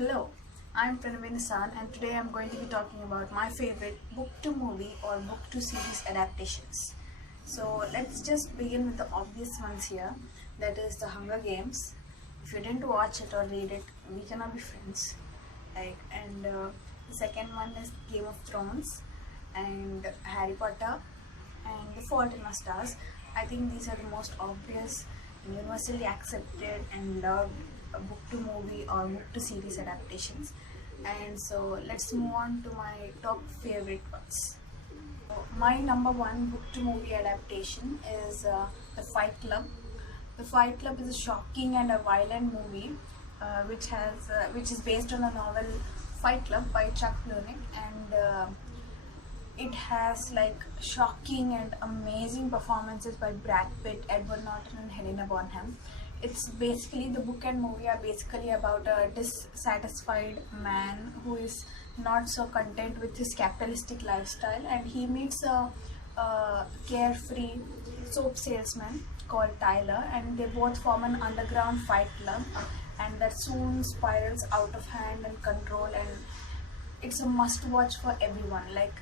Hello, I'm Pranavin San and today I'm going to be talking about my favorite book to movie or book to series adaptations. So let's just begin with the obvious ones here, that is The Hunger Games. If you didn't watch it or read it, we cannot be friends. The second one is Game of Thrones and Harry Potter and The Fault in Our Stars. I think these are the most obvious and universally accepted and loved book to movie or book to series adaptations. And so let's move on to my top favorite ones. So my number one book to movie adaptation is The Fight Club. The Fight Club is a shocking and a violent movie which is based on a novel Fight Club by Chuck Palahniuk, and it has like shocking and amazing performances by Brad Pitt, Edward Norton, and Helena Bonham. It's basically, the book and movie are basically about a dissatisfied man who is not so content with his capitalistic lifestyle, and he meets a carefree soap salesman called Tyler, and they both form an underground fight club, and that soon spirals out of hand and control, and it's a must watch for everyone. Like,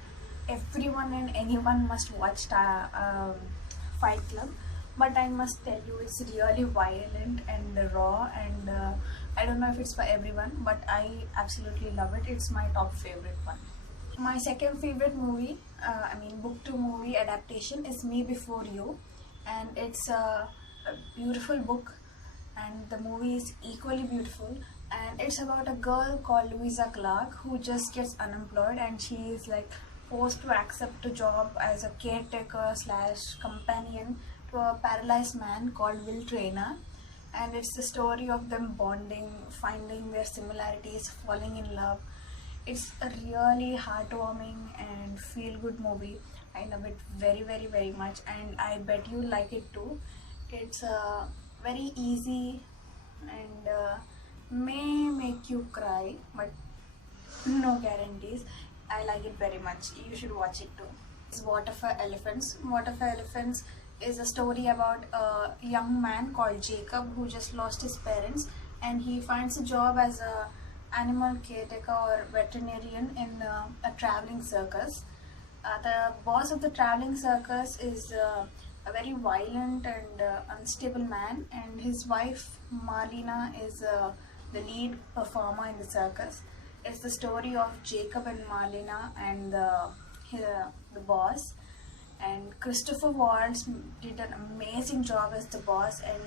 everyone and anyone must watch Fight Club. But I must tell you, it's really violent and raw, and I don't know if it's for everyone, but I absolutely love it. It's my top favorite one. My second favorite movie, book to movie adaptation, is Me Before You, and it's a beautiful book, and the movie is equally beautiful. And it's about a girl called Louisa Clark who just gets unemployed, and she is like forced to accept a job as a caretaker slash companion to a paralyzed man called Will Traynor. And it's the story of them bonding, finding their similarities, falling in love. It's a really heartwarming and feel-good movie. I love it very, very, very much, and I bet you like it too. It's very easy and may make you cry, but no guarantees. I like it very much. You should watch it too. It's Water for Elephants. Water for Elephants is a story about a young man called Jacob who just lost his parents, and he finds a job as a animal caretaker or veterinarian in a traveling circus. The boss of the traveling circus is a very violent and unstable man, and his wife Marlena is the lead performer in the circus. It's the story of Jacob and Marlena and the boss. And Christopher Waltz did an amazing job as the boss, and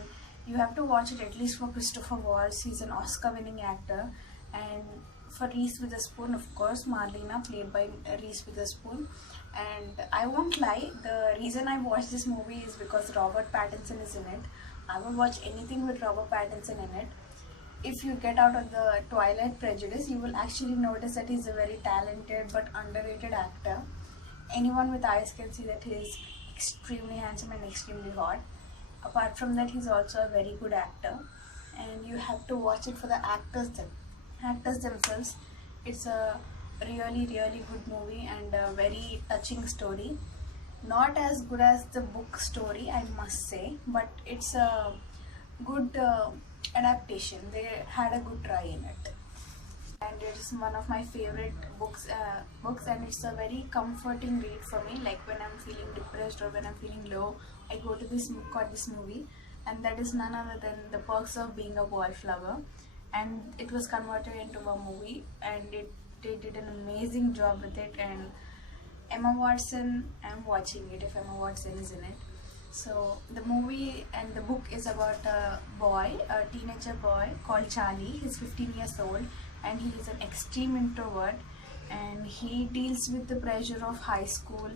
you have to watch it at least for Christopher Waltz. He's an Oscar-winning actor. And for Reese Witherspoon, of course, Marlena, played by Reese Witherspoon. And I won't lie, the reason I watched this movie is because Robert Pattinson is in it. I will watch anything with Robert Pattinson in it. If you get out of the Twilight prejudice, you will actually notice that he's a very talented but underrated actor. Anyone with eyes can see that he's extremely handsome and extremely hot. Apart from that, he's also a very good actor, and you have to watch it for the actors themselves. It's a really, really good movie and a very touching story. Not as good as the book story, I must say, but it's a good adaptation. They had a good try in it, and it is one of my favorite books, and it's a very comforting read for me. Like, when I'm feeling depressed or when I'm feeling low, I go to this book or this movie, and that is none other than The Perks of Being a Wallflower. And it was converted into a movie, and they did an amazing job with it. And Emma Watson, I'm watching it if Emma Watson is in it. So the movie and the book is about a teenager boy called Charlie. He's 15 years old, and he is an extreme introvert, and he deals with the pressure of high school,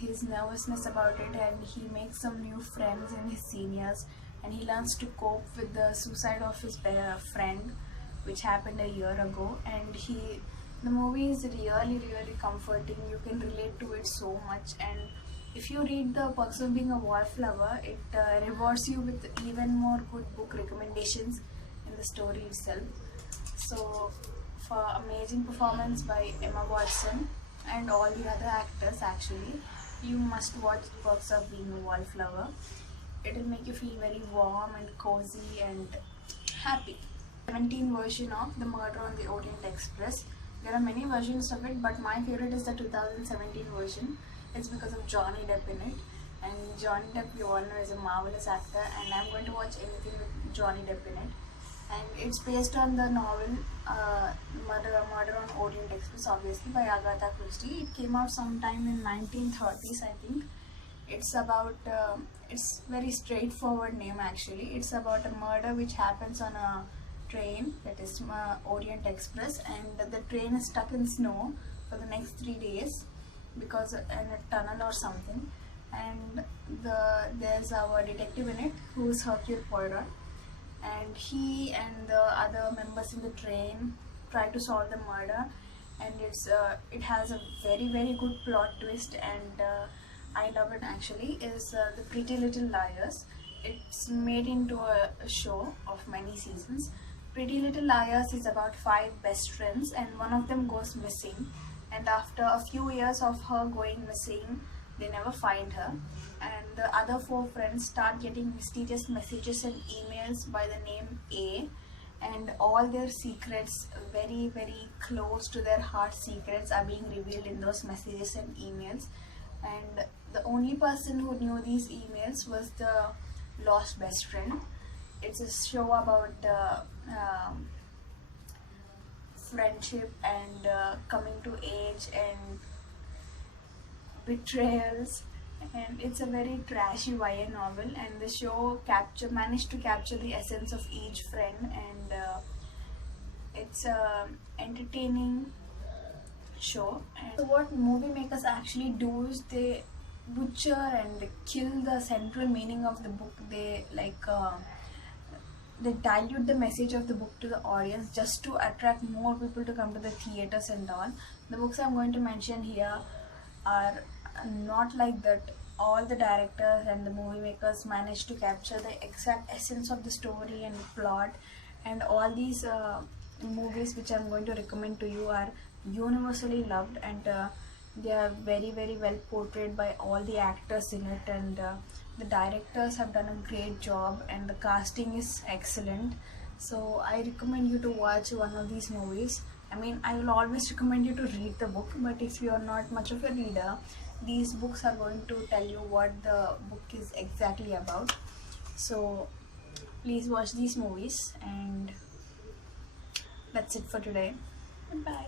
his nervousness about it, and he makes some new friends in his seniors, and he learns to cope with the suicide of his friend, which happened a year ago. And the movie is really, really comforting. You can relate to it so much, and if you read The Perks of Being a Wallflower, it rewards you with even more good book recommendations in the story itself. So, for amazing performance by Emma Watson and all the other actors, actually, you must watch The Perks of Being a Wallflower. It will make you feel very warm and cozy and happy. 17 version of The Murder on the Orient Express. There are many versions of it, but my favorite is the 2017 version. It's because of Johnny Depp in it. And Johnny Depp, you all know, is a marvelous actor, and I'm going to watch anything with Johnny Depp in it. And it's based on the novel Murder on Orient Express, obviously, by Agatha Christie. It came out sometime in 1930s, I think. It's about it's very straightforward name actually. It's about a murder which happens on a train, that is Orient Express, and the train is stuck in snow for the next 3 days because in a tunnel or something. And there's our detective in it, who is Hercule Poirot, and he and the other members in the train try to solve the murder. And it has a very good plot twist, and I love it actually. Is The Pretty Little Liars. It's made into a show of many seasons. Pretty Little Liars is about 5 best friends, and one of them goes missing, and after a few years of her going missing, they never find her, and the other 4 friends start getting mysterious messages and emails by the name A, and all their secrets, very close to their heart secrets, are being revealed in those messages and emails. And the only person who knew these emails was the lost best friend. It's a show about friendship and coming to age and betrayals, and it's a very trashy YA novel, and the show managed to capture the essence of each friend, and it's a entertaining show. And so what movie makers actually do is they butcher and kill the central meaning of the book. They dilute the message of the book to the audience just to attract more people to come to the theaters and all. The books I'm going to mention here are not like that. All the directors and the movie makers managed to capture the exact essence of the story and plot, and all these movies which I'm going to recommend to you are universally loved, and they are very well portrayed by all the actors in it, and the directors have done a great job, and the casting is excellent. So I recommend you to watch one of these movies. I mean, I will always recommend you to read the book, but if you are not much of a reader, these books are going to tell you what the book is exactly about. So please watch these movies, and that's it for today. Bye.